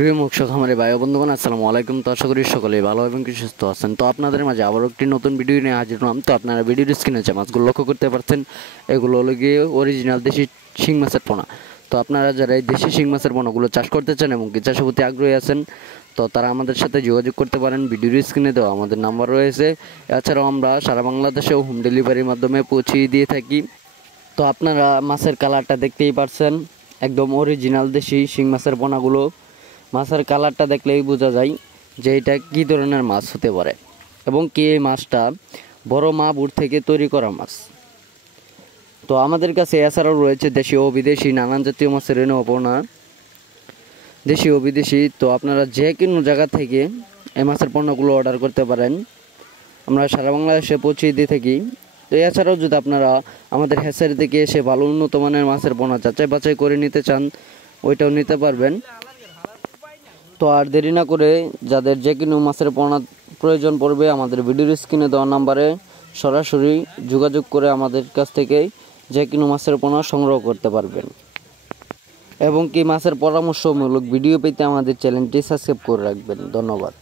প্রিয় মৎস্য খামারি ভাই বন্ধুগণ, আসসালামু আলাইকুম। তো আশা করি সকলেই ভালো এবং সুস্থ আছেন। তো আপনাদের মাঝে আবারও একটি নতুন ভিডিও নিয়ে হাজির হলাম। তো আপনারা ভিডিওর স্ক্রিনে যে মাছগুলো লক্ষ্য করতে পারছেন, এগুলো হলো গিয়ে অরিজিনাল দেশি শিং মাছের পোনা। তো আপনারা যারা এই দেশি শিং মাছের পোনাগুলো চাষ করতে চান এবং কি চাষের প্রতি আগ্রহী আছেন, তো তারা আমাদের সাথে যোগাযোগ করতে পারেন। ভিডিওর স্ক্রিনে দেওয়া আমাদের নাম্বার রয়েছে। এছাড়াও আমরা সারা বাংলাদেশেও হোম ডেলিভারির মাধ্যমে পৌঁছিয়ে দিয়ে থাকি। তো আপনারা মাছের কালারটা দেখতেই পারছেন, একদম অরিজিনাল দেশি শিং মাছের পোনাগুলো। মাছের কালারটা দেখলেই বোঝা যায় যে এটা কী ধরনের মাছ হতে পারে এবং কি এই মাছটা বড় মাগুর থেকে তৈরি করা মাছ। তো আমাদের কাছে এছাড়াও রয়েছে দেশি ও বিদেশি নানান জাতীয় মাছের রেণু পোনা, দেশি ও বিদেশি। তো আপনারা যে কোনো জায়গা থেকে এই মাছের পণ্যগুলো অর্ডার করতে পারেন, আমরা সারা বাংলাদেশে পৌঁছিয়ে দিয়ে থাকি। তো এছাড়াও যদি আপনারা আমাদের হ্যাচারি থেকে এসে ভালো উন্নত মানের মাছের পোনা যাচাই বাছাই করে নিতে চান, ওইটাও নিতে পারবেন। তো আর দেরি না করে যাদের যে কোনো মাছের পোনা প্রয়োজন পড়বে, আমাদের ভিডিওর স্ক্রিনে দেওয়া নাম্বারে সরাসরি যোগাযোগ করে আমাদের কাছ থেকে যে কোনো মাছের পোনা সংগ্রহ করতে পারবেন। এবং কি মাছের পরামর্শমূলক ভিডিও পেতে আমাদের চ্যানেলটি সাবস্ক্রাইব করে রাখবেন। ধন্যবাদ।